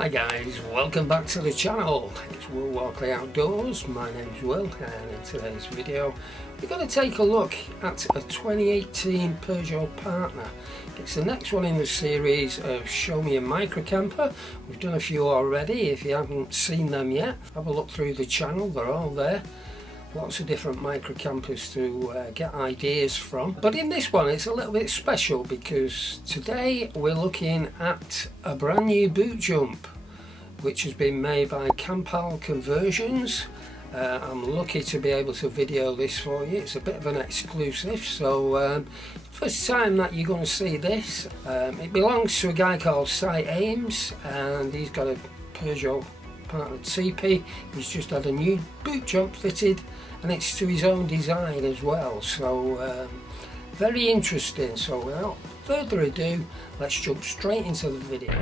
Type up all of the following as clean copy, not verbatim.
Hi guys, welcome back to the channel. It's Will Walkley Outdoors. My name's Will, and in today's video we're going to take a look at a 2018 Peugeot Partner. It's the next one in the series of Show Me a Micro Camper. We've done a few already. If you haven't seen them yet, have a look through the channel, they're all there. Lots of different micro campers to get ideas from. But in this one it's a little bit special because today we're looking at a brand new boot jump which has been made by Campal Conversions. I'm lucky to be able to video this for you. It's a bit of an exclusive, so first time that you're going to see this. It belongs to a guy called Si Ames, and he's got a Peugeot Partner Tepee. He's just had a new boot jump fitted, and it's to his own design as well, so very interesting. So without further ado, let's jump straight into the video.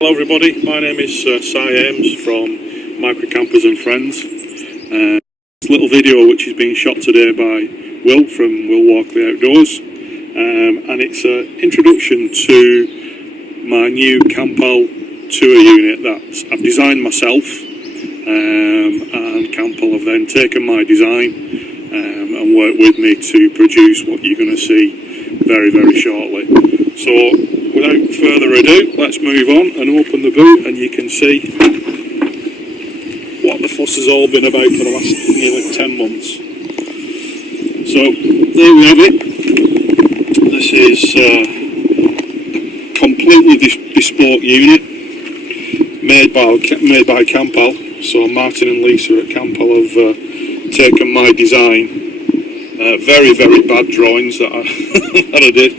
Hello everybody, my name is Si Ames from Micro Campers and Friends. This little video which is being shot today by Will from Will Walkley Outdoors, and it's an introduction to my new Campal tour unit that I've designed myself, and Campal have then taken my design and worked with me to produce what you're going to see very shortly. So without further ado, let's move on and open the boot, and you can see what the fuss has all been about for the last nearly 10 months. So there we have it. This is a completely bespoke unit made by Campal. So Martin and Lisa at Campal have taken my design, very bad drawings that I did.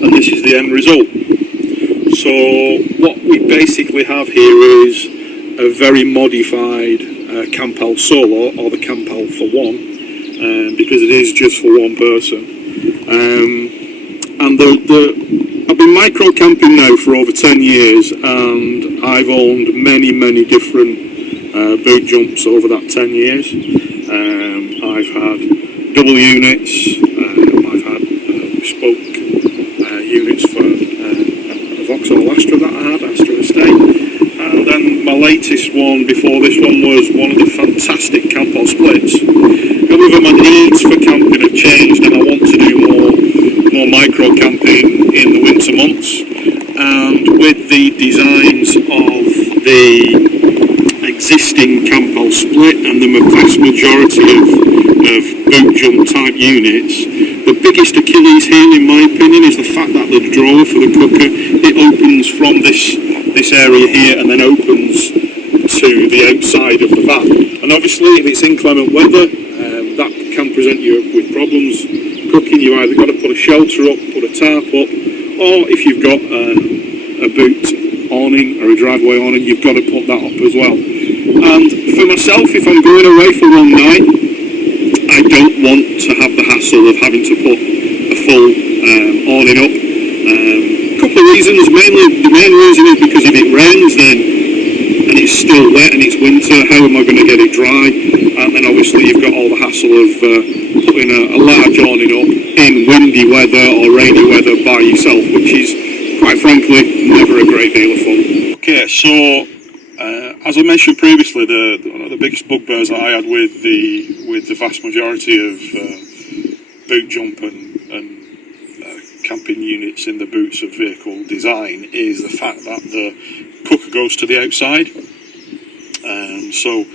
And this is the end result. So what we basically have here is a very modified Campal Solo, or the Campal for one, because it is just for one person. And I've been micro camping now for over 10 years, and I've owned many different boot jumps over that 10 years. I've had double units, I've had bespoke units for a Vauxhall Astra that I had, Astra Estate, and then my latest one before this one was one of the fantastic Campal splits. However, my needs for camping have changed, and I want to do more micro camping in the winter months, and with the designs of the existing Campal split and the vast majority of boot jump type units, the biggest Achilles heel in my opinion is the fact that the drawer for the cooker, it opens from this area here and then opens to the outside of the van, and obviously if it's inclement weather, that can present you with problems cooking. You either got to put a shelter up, put a tarp up, or if you've got a boot awning or a driveway awning, you've got to put that up as well. And for myself, if I'm going away for one night, I don't want to have the hassle of having to put a full awning up. A couple of reasons. The main reason is because if it rains and it's still wet and it's winter, how am I going to get it dry? And then obviously you've got all the hassle of putting a large awning up in windy weather or rainy weather by yourself, which is, quite frankly, never a great deal of fun. Okay, so as I mentioned previously, one of the biggest bugbears that I had with the vast majority of boot jump and camping units in the boots of vehicle design is the fact that the cooker goes to the outside. So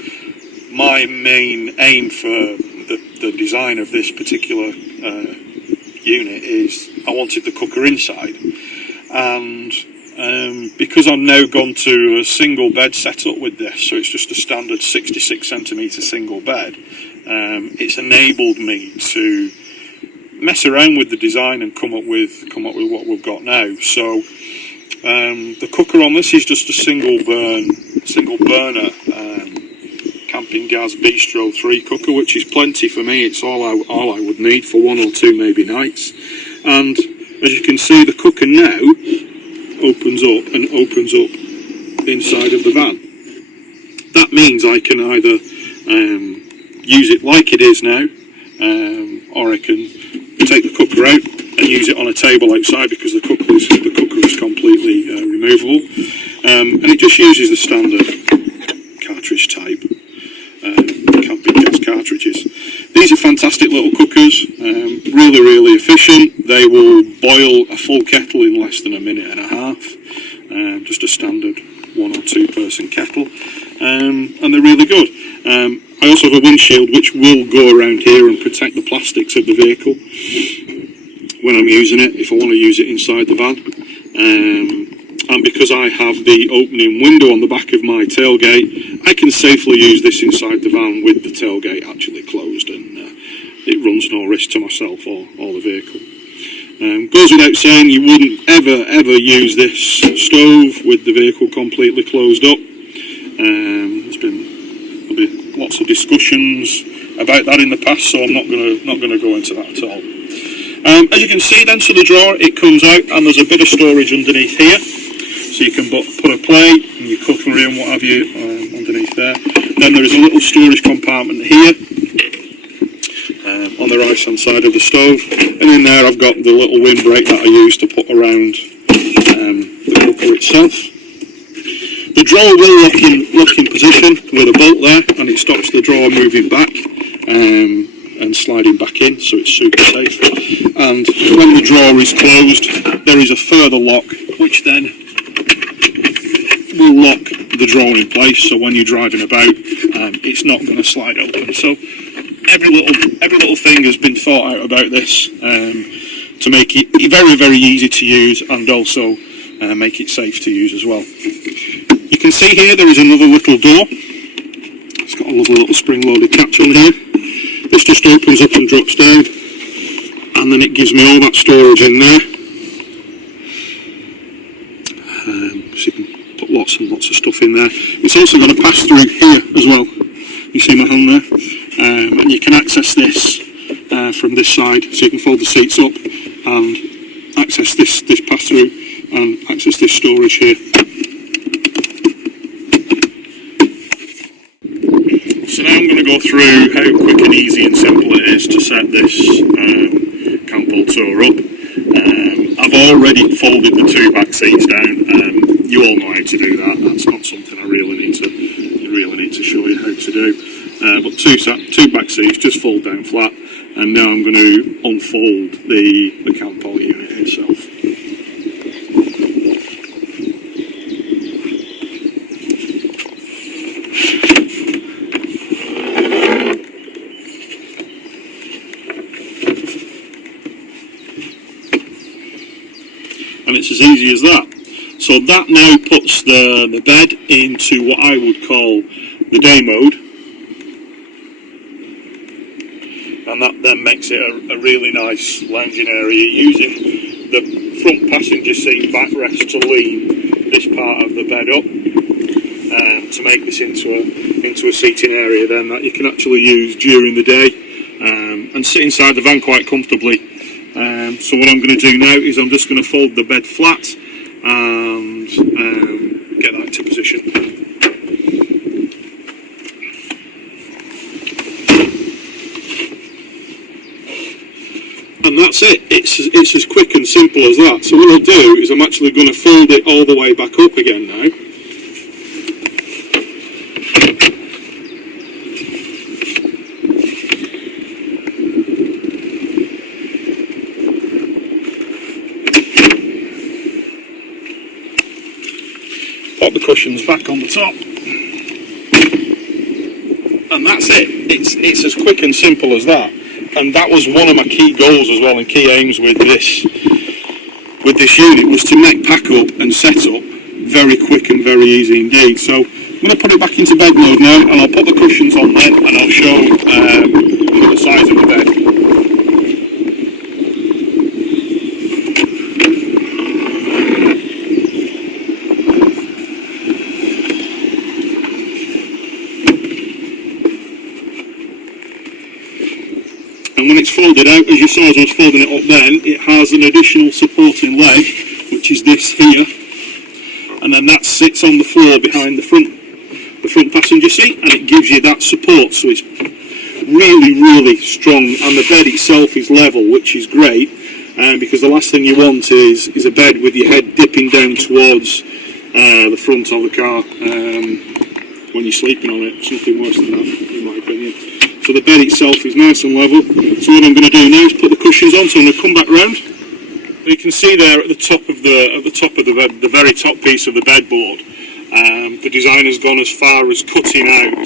my main aim for the design of this particular unit is I wanted the cooker inside, and because I've now gone to a single bed setup with this, so it's just a standard 66cm single bed, it's enabled me to mess around with the design and come up with what we've got now. So The cooker on this is just a single burner camping gas bistro 3 cooker, which is plenty for me. It's all I would need for 1 or 2 maybe nights. And as you can see, the cooker now opens up inside of the van. That means I can either use it like it is now, or I can take the cooker out and use it on a table outside, because the cooker is completely removable, and it just uses the standard cartridge type camping gas cartridges. These are fantastic little cookers, really efficient. They will boil a full kettle in less than a minute and a half, just a standard 1 or 2 person kettle, and they're really good. I also have a windshield which will go around here and protect the plastics of the vehicle when I'm using it, if I want to use it inside the van. And because I have the opening window on the back of my tailgate, I can safely use this inside the van with the tailgate actually closed, and it runs no risk to myself or the vehicle. Goes without saying, you wouldn't ever use this stove with the vehicle completely closed up. There'll be lots of discussions about that in the past, so I'm not going to go into that at all. As you can see then, so the drawer, it comes out and there's a bit of storage underneath here, so you can put a plate and your cutlery and what have you underneath there. Then there is a little storage compartment here on the right hand side of the stove, and in there I've got the little windbreak that I use to put around the cooker itself. The drawer will lock in position with a bolt there, and it stops the drawer moving back and sliding back in, so it's super safe. And when the drawer is closed, there is a further lock which then will lock the drawer in place, so when you're driving about, it's not going to slide open. So every little thing has been thought out about this to make it very easy to use, and also make it safe to use as well. You can see here there is another little door. It's got a lovely little spring-loaded catch on here. This just opens up and drops down, and then it gives me all that storage in there. So you can put lots and lots of stuff in there. It's also got a pass-through here as well. You see my hand there? And you can access this from this side, so you can fold the seats up and access this pass-through and access this storage here. So now I'm going to go through how quick and easy and simple it is to set this Campbell tour up. I've already folded the 2 back seats down. You all know how to do that. That's not something I really need to show you how to do. But 2 back seats just fold down flat, and now I'm going to unfold the Campbell unit itself. And it's as easy as that. So that now puts the bed into what I would call the day mode, and that then makes it a really nice lounging area, using the front passenger seat backrest to lean this part of the bed up, to make this into a seating area then that you can actually use during the day, and sit inside the van quite comfortably. So what I'm going to do now is I'm just going to fold the bed flat and get that into position. And that's it. It's as quick and simple as that. So what I'll do is I'm actually going to fold it all the way back up again now. Pop the cushions back on the top, and that's it. It's as quick and simple as that. And that was one of my key goals as well, and key aims with this unit, was to make pack up and set up very quick and very easy indeed. So I'm going to put it back into bed mode now, and I'll put the cushions on there, and I'll show the size of the bed. And when it's folded out, as you saw as I was folding it up then, it has an additional supporting leg, which is this here, and then that sits on the floor behind the front passenger seat, and it gives you that support, so it's really strong, and the bed itself is level, which is great, because the last thing you want is a bed with your head dipping down towards the front of the car when you're sleeping on it. Something worse than that, in my opinion. So the bed itself is nice and level. So what I'm going to do now is put the cushions on. So I'm going to come back round. You can see there at the top of the bed, the very top piece of the bedboard, the designer's gone as far as cutting out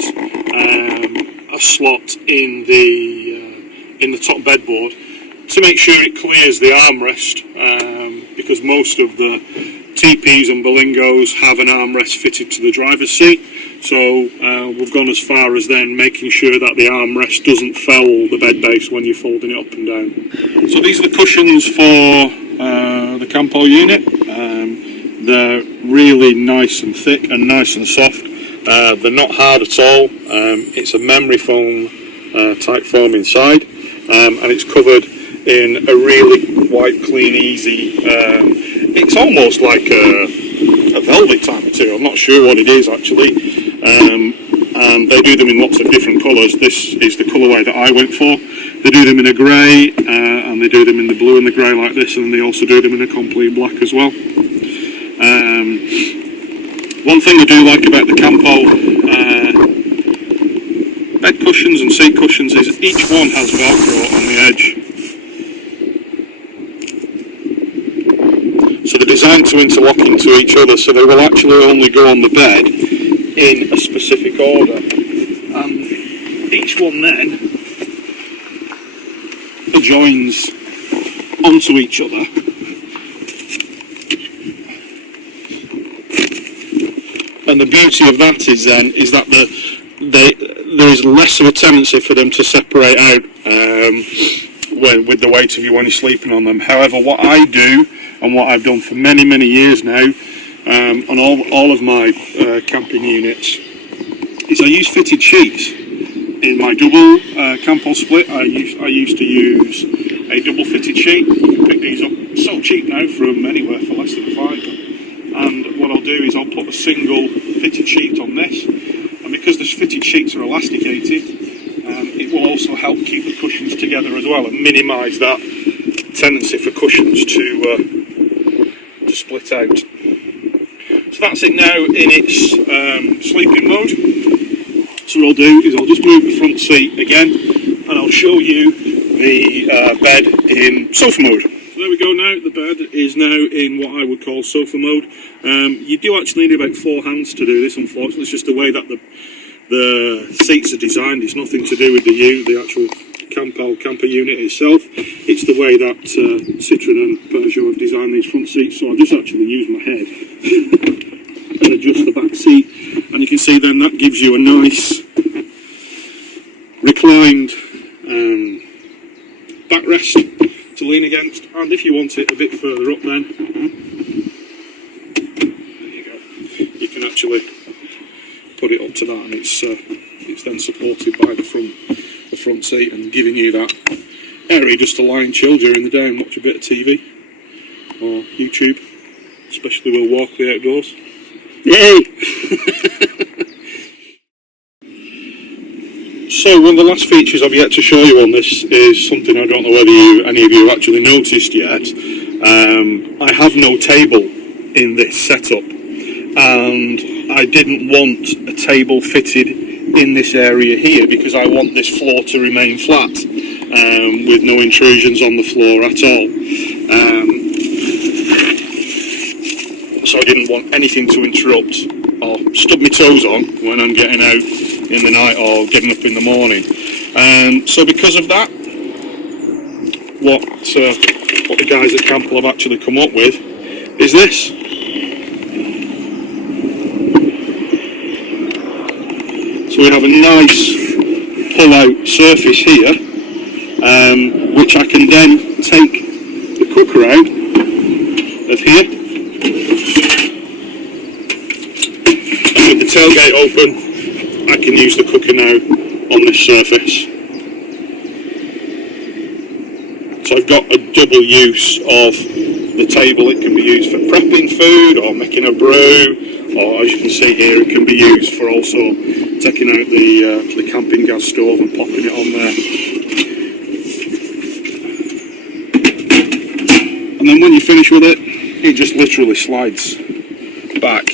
a slot in the top bedboard to make sure it clears the armrest, because most of the Tepees and Berlingos have an armrest fitted to the driver's seat. So we've gone as far as then making sure that the armrest doesn't foul the bed base when you're folding it up and down. So these are the cushions for the Campo unit. They're really nice and thick and nice and soft. They're not hard at all. It's a memory foam type foam inside, and it's covered in a really white, clean, easy. It's almost like a velvet type material. I'm not sure what it is actually. And they do them in lots of different colours. This is the colourway that I went for. They do them in a grey, and they do them in the blue and the grey like this, and they also do them in a complete black as well. One thing I do like about the Campo bed cushions and seat cushions is each one has Velcro on the edge. So they're designed to interlock into each other, so they will actually only go on the bed in a specific order, and each one then adjoins onto each other, and the beauty of that is that there is less of a tendency for them to separate out with the weight of you when you're sleeping on them. However, what I do, and what I've done for many years now, on all of my camping units, is I use fitted sheets. In my double Campo split, I used to use a double fitted sheet. You can pick these up so cheap now from anywhere for less than £5. And what I'll do is I'll put a single fitted sheet on this, and because the fitted sheets are elasticated, it will also help keep the cushions together as well and minimise that tendency for cushions to split out. So that's it now in its sleeping mode. So what I'll do is I'll just move the front seat again, and I'll show you the bed in sofa mode. So there we go now, the bed is now in what I would call sofa mode. You do actually need about 4 hands to do this, unfortunately. It's just the way that the seats are designed. It's nothing to do with the actual camper unit itself. It's the way that Citroën and Peugeot have designed these front seats. So I'll just actually use my head and adjust the back seat, and you can see then that gives you a nice reclined backrest to lean against, and if you want it a bit further up then, there you go, you can actually put it up to that, and it's then supported by the front seat and giving you that area just to lie and chill during the day and watch a bit of TV or YouTube, especially we'll walk the outdoors. Yay! So one of the last features I've yet to show you on this is something I don't know whether any of you have actually noticed yet. I have no table in this setup, and I didn't want a table fitted in this area here because I want this floor to remain flat with no intrusions on the floor at all. So I didn't want anything to interrupt or stub my toes on when I'm getting out in the night or getting up in the morning. So because of that, what the guys at Campo have actually come up with is this. So we have a nice pull-out surface here, which I can then take the cooker out of here. With the tailgate open, I can use the cooker now on this surface. So I've got a double use of the table. It can be used for prepping food or making a brew, or as you can see here, it can be used for also taking out the camping gas stove and popping it on there. And then when you finish with it, it just literally slides back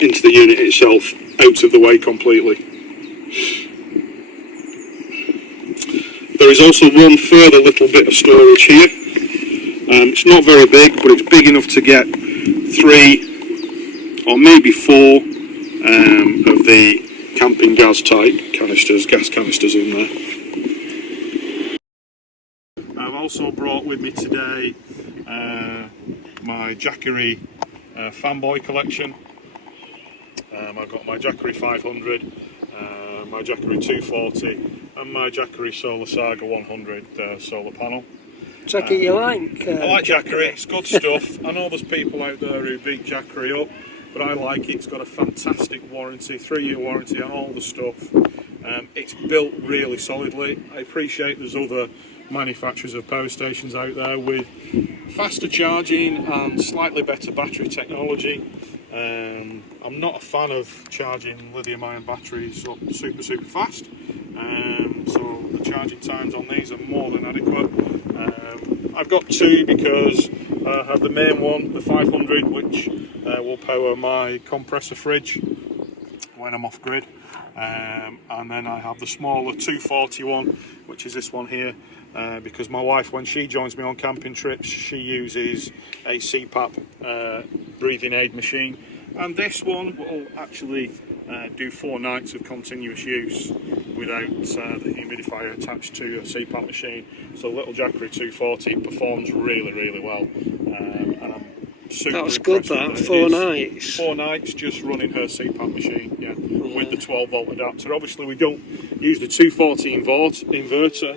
into the unit itself, out of the way completely. There is also one further little bit of storage here. It's not very big, but it's big enough to get 3 or maybe 4 of the camping gas type gas canisters in there. I've also brought with me today my Jackery fanboy collection. I've got my Jackery 500, my Jackery 240 and my Jackery Solar Saga 100 solar panel. Take it you like? I like Jackery, it's good stuff. I know there's people out there who beat Jackery up, but I like it. It's got a fantastic warranty, 3-year warranty on all the stuff. It's built really solidly. I appreciate there's other manufacturers of power stations out there with faster charging and slightly better battery technology. I'm not a fan of charging lithium-ion batteries up super fast, so the charging times on these are more than adequate. I've got 2 because I have the main one, the 500, which will power my compressor fridge when I'm off grid, and then I have the smaller 240 one, which is this one here, because my wife, when she joins me on camping trips, she uses a CPAP breathing aid machine, and this one will actually do 4 nights of continuous use without the humidifier attached to a CPAP machine. So little Jackery 240 performs really well, and I'm super That's good, that 4 nights. 4 nights just running her CPAP machine, with the 12 volt adapter. Obviously we don't use the 240 inverter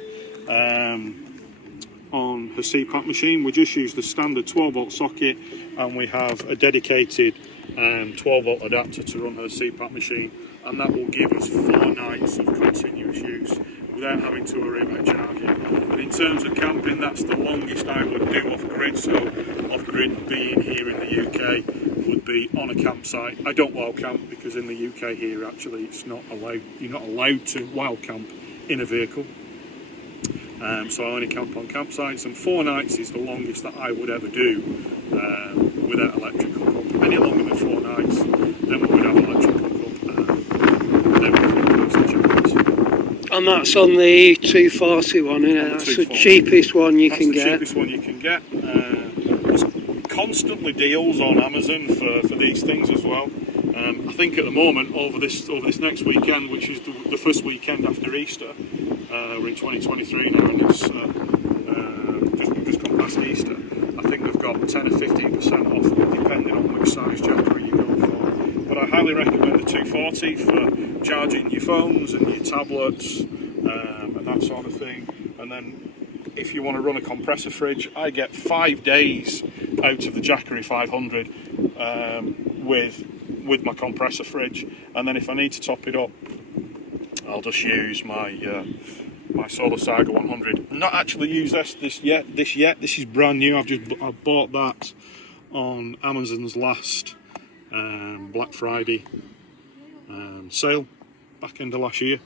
on her CPAP machine, we just use the standard 12 volt socket, and we have a dedicated 12 volt adapter to run her CPAP machine, and that will give us 4 nights of continuous use without having to worry about charging. And in terms of camping, that's the longest I would do off grid. So off grid being here in the UK would be on a campsite. I don't wild camp because in the UK here actually it's not allowed. You're not allowed to wild camp in a vehicle. So I only camp on campsites, and 4 nights is the longest that I would ever do without electrical hook. Any longer than 4 nights, then we would have electrical hook, then we would replace the jackets. And that's on the 240 one, isn't it? That's the cheapest one you can get. That's the cheapest one you can get. There's constantly deals on Amazon for these things as well. I think at the moment, over this next weekend, which is the first weekend after Easter, we're in 2023 now, and it's just come past Easter. I think they've got 10 or 15% off, depending on which size Jackery you go for. But I highly recommend the 240 for charging your phones and your tablets and that sort of thing. And then if you want to run a compressor fridge, I get 5 days out of the Jackery 500 with my compressor fridge, and then if I need to top it up, I'll just use my my Solar Saga 100. Not actually used this yet. This is brand new. I bought that on Amazon's last Black Friday sale back end of last year,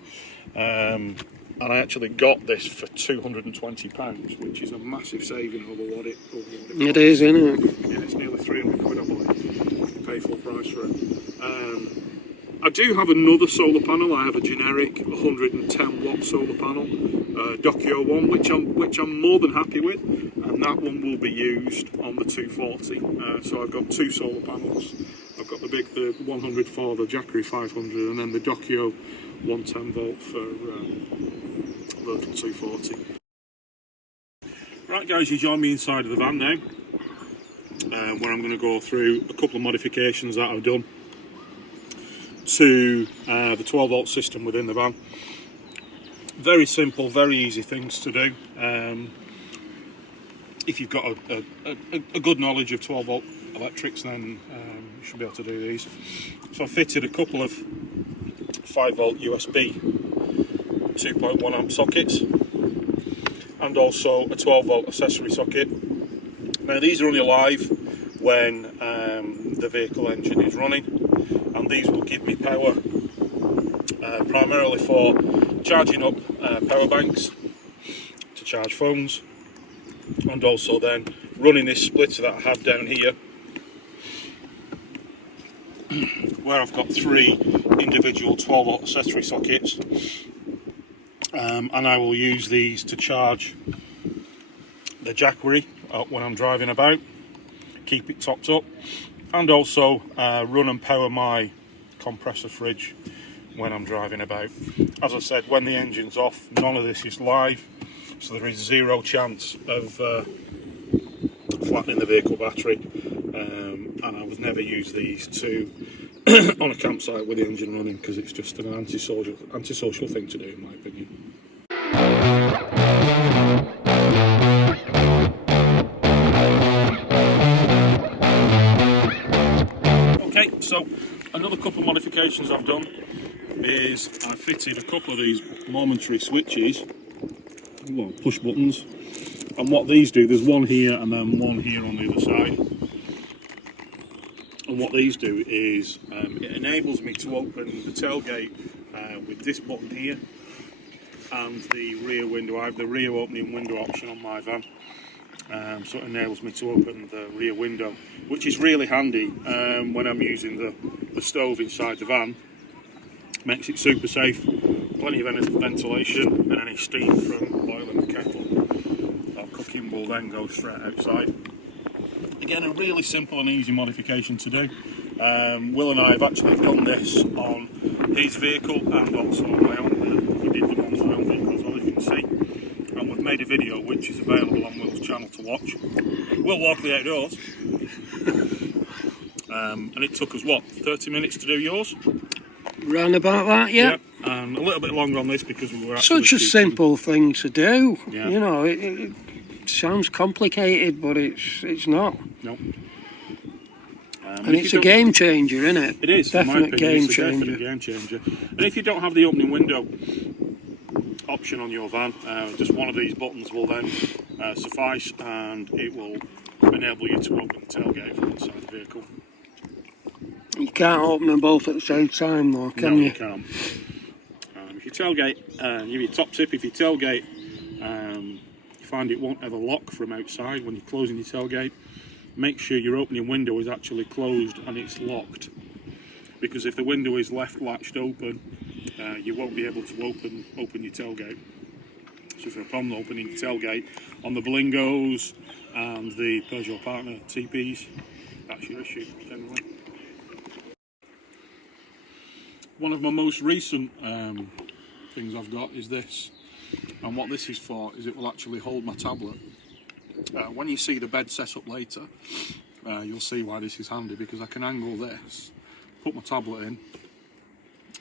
and I actually got this for £220, which is a massive saving over what it costs. It is, isn't it? Yeah, it's nearly 300 quid, I believe. You pay full price for it. I do have another solar panel. I have a generic 110 watt solar panel, Docchio one, which I'm more than happy with, and that one will be used on the 240. So I've got 2 solar panels. I've got the 100 for the Jackery 500, and then the Docchio 110 volt for the little 240. Right guys, you join me inside of the van now, where I'm going to go through a couple of modifications that I've done to the 12 volt system within the van. Very simple, very easy things to do. If you've got a good knowledge of 12 volt electrics, then you should be able to do these. So I fitted a couple of 5 volt USB 2.1 amp sockets, and also a 12 volt accessory socket. Now these are only live when the vehicle engine is running, and these will give me power primarily for charging up power banks to charge phones, and also then running this splitter that I have down here, where I've got 3 individual 12 volt accessory sockets, and I will use these to charge the Jackery when I'm driving about, keep it topped up, and also run and power my compressor fridge when I'm driving about. As I said, when the engine's off, none of this is live, so there is 0 chance of flattening the vehicle battery, and I would never use these to on a campsite with the engine running, because it's just an antisocial thing to do, in my opinion. Okay, so another couple of modifications I've done is I fitted a couple of these momentary switches, well, push buttons, and what these do, there's one here and then one here on the other side, and what these do is it enables me to open the tailgate with this button here, and the rear window. I have the rear opening window option on my van, so it enables me to open the rear window, which is really handy when I'm using the stove inside the van. Makes it super safe, plenty of ventilation, and any steam from boiling the kettle or cooking will then go straight outside. Again, a really simple and easy modification to do. Will and I have actually done this on his vehicle and also on my own. We did them on my own vehicle as well, as you can see, and we've made a video which is available on Will's channel to watch. Will Walk the Outdoors, and it took us what, 30 minutes to do yours? Round about that, yeah. Yep, and a little bit longer on this because we were actually such a simple thing to do. Yeah. You know, it sounds complicated, but it's not. No. And it's a game changer, isn't it? It is, Definite game changer. Definite game changer. And if you don't have the opening window option on your van, just one of these buttons will then suffice, and it will enable you to open the tailgate from inside the vehicle. You can't open them both at the same time, though, can you? No, you can't. If you tailgate, give you a top tip, if you tailgate, you find it won't ever lock from outside when you're closing your tailgate, make sure your opening window is actually closed and it's locked. Because if the window is left latched open, you won't be able to open your tailgate. So if you're a problem opening your tailgate on the Blingos and the Peugeot Partner Tepees, that's your issue generally. One of my most recent things I've got is this, and what this is for is it will actually hold my tablet. When you see the bed set up later, you'll see why this is handy, because I can angle this, put my tablet in,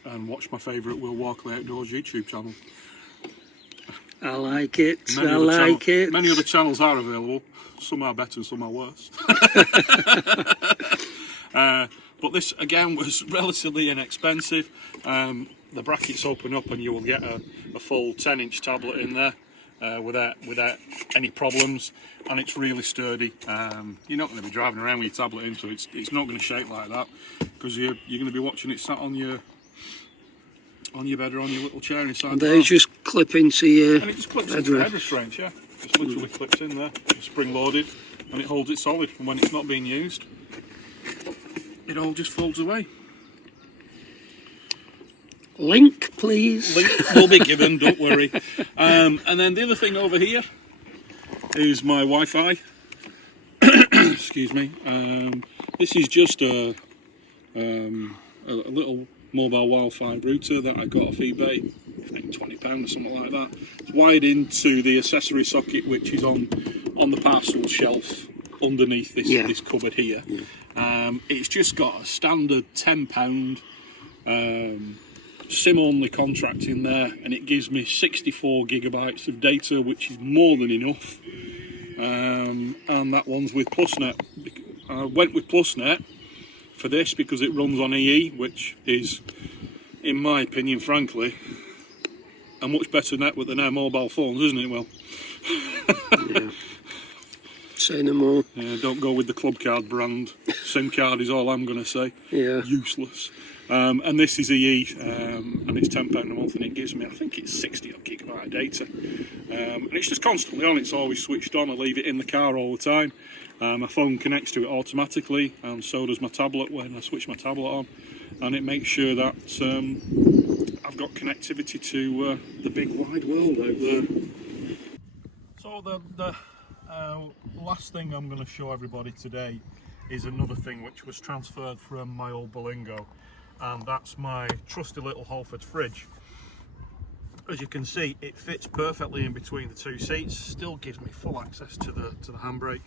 and watch my favourite Will Walkley Outdoors YouTube channel. I like it, I like it. Many other channels are available, some are better and some are worse. But this again was relatively inexpensive. The brackets open up and you will get a full 10-inch tablet in there without any problems, and it's really sturdy. You're not going to be driving around with your tablet in, so it's not going to shake like that, because you're going to be watching it sat on your bed or on your little chair inside. And they just clip into your and it just clips into the head restraint, yeah. Just literally clips in there, spring loaded, and it holds it solid. And when it's not being used, it all just folds away. Link, please. Link will be given, don't worry. And then the other thing over here is my Wi-Fi. Excuse me. This is just a little mobile Wi-Fi router that I got off eBay. I think £20 or something like that. It's wired into the accessory socket, which is on the parcel shelf underneath this cupboard here. Yeah. It's just got a standard £10 SIM-only contract in there, and it gives me 64 gigabytes of data, which is more than enough. And that one's with PlusNet. I went with PlusNet for this because it runs on EE, which is, in my opinion, frankly, a much better network than our mobile phones, isn't it? Well, Yeah. Say no more. Don't go with the club card brand. SIM card is all I'm going to say. Yeah. Useless. And this is EE, and it's £10 a month, and it gives me, I think it's 60 odd gigabyte of data. And it's just constantly on, it's always switched on. I leave it in the car all the time. My phone connects to it automatically, and so does my tablet when I switch my tablet on. And it makes sure that I've got connectivity to the big wide world out there. So the last thing I'm going to show everybody today is another thing which was transferred from my old Berlingo, and that's my trusty little Halford fridge. As you can see, it fits perfectly in between the two seats, still gives me full access to the handbrake,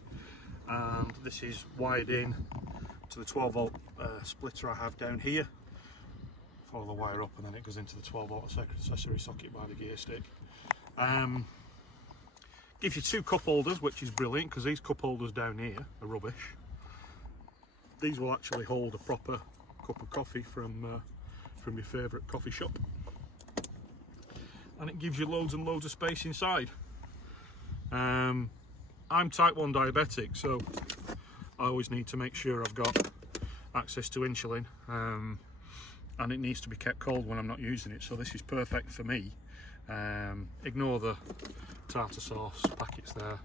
and this is wired in to the 12 volt splitter I have down here. Follow the wire up and then it goes into the 12 volt accessory socket by the gear stick. Gives you two cup holders, which is brilliant because these cup holders down here are rubbish. These will actually hold a proper cup of coffee from your favourite coffee shop, and it gives you loads and loads of space inside. I'm type 1 diabetic, so I always need to make sure I've got access to insulin, and it needs to be kept cold when I'm not using it, so this is perfect for me. Ignore the tartar sauce packets there.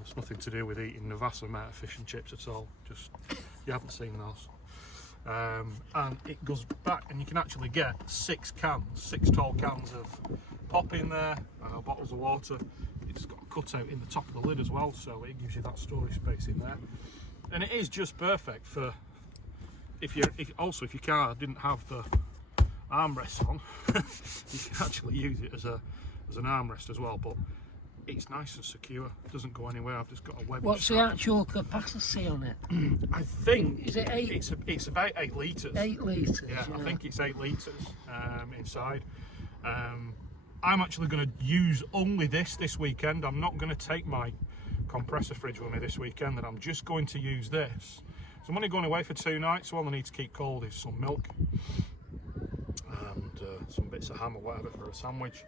It's nothing to do with eating the vast amount of fish and chips at all, just you haven't seen those. And it goes back, and you can actually get 6 tall cans of pop in there, bottles of water. It's got a cutout in the top of the lid as well, so it gives you that storage space in there. And it is just perfect for if your car didn't have the armrests on, you can actually use it as an armrest as well. But it's nice and secure, it doesn't go anywhere. I've just got a web. What's the actual capacity on it? I think is it 8? It's about 8 litres. 8 litres. Yeah, I think it's 8 litres inside. I'm actually going to use only this weekend. I'm not going to take my compressor fridge with me this weekend, and I'm just going to use this. So I'm only going away for 2 nights, so all I need to keep cold is some milk and some bits of ham or whatever for a sandwich.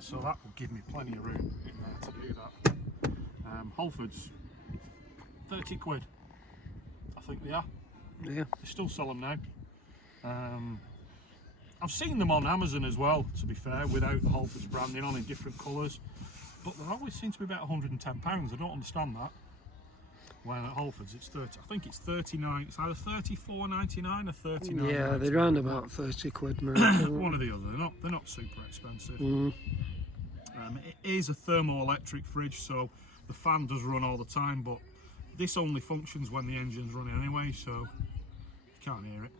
So that will give me plenty of room in there to do that. Halfords, 30 quid. I think they are. Yeah. They still sell them now. I've seen them on Amazon as well, to be fair, without the Halfords branding on in different colours. But they always seem to be about £110. I don't understand that. When at Halfords it's 30. I think it's 39. It's either 34.99 or 39. Yeah, they're around about 30 quid. One or the other. They're not super expensive. It is a thermoelectric fridge, so the fan does run all the time, but this only functions when the engine's running anyway, so you can't hear it.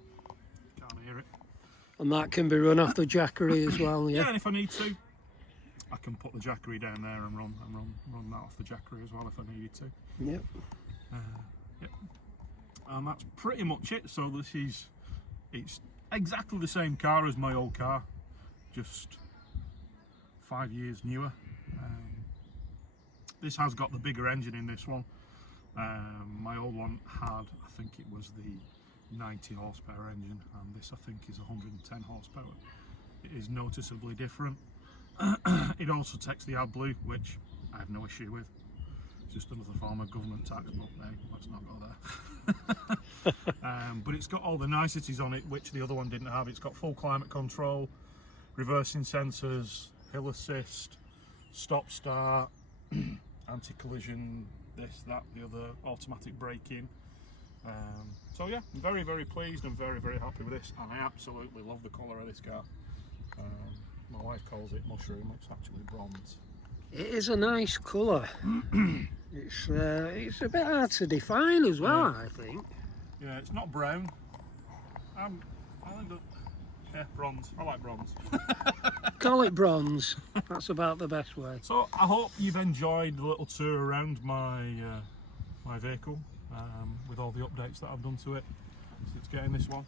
And that can be run off the Jackery as well, yeah? Yeah, and if I need to, I can put the Jackery down there and run that off the Jackery as well if I needed to. Yep. Yep. And that's pretty much it. So it's exactly the same car as my old car, just 5 years newer. This has got the bigger engine in this one. My old one had, I think it was the 90 horsepower engine, and this I think is 110 horsepower. It is noticeably different. It also takes the AdBlue, which I have no issue with. It's just another form of government tax, but hey, let's not go there. But it's got all the niceties on it which the other one didn't have. It's got full climate control, reversing sensors, hill assist, stop start, anti-collision, this, that, the other, automatic braking. So yeah, I'm very, very pleased and very, very happy with this, and I absolutely love the colour of this car. My wife calls it mushroom, it's actually bronze. It is a nice colour. It's a bit hard to define as well, yeah. I think. Yeah, it's not brown. I think that, yeah, bronze. I like bronze. Call it bronze. That's about the best way. So I hope you've enjoyed the little tour around my my vehicle with all the updates that I've done to it since getting this one.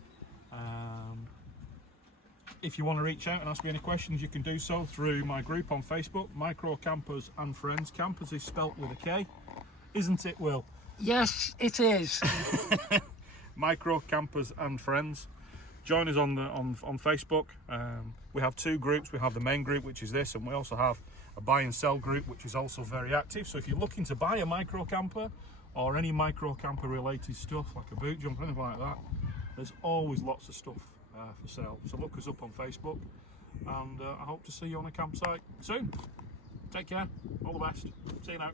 If you want to reach out and ask me any questions, you can do so through my group on Facebook, Micro Campers and Friends. Campers is spelt with a K, isn't it, Will? Yes, it is. Micro Campers and Friends. Join us on Facebook. We have 2 groups. We have the main group, which is this, and we also have a buy and sell group which is also very active. So if you're looking to buy a micro camper or any micro camper related stuff like a boot jump or anything like that, there's always lots of stuff for sale. So look us up on Facebook, and I hope to see you on a campsite soon. Take care, all the best, see you now.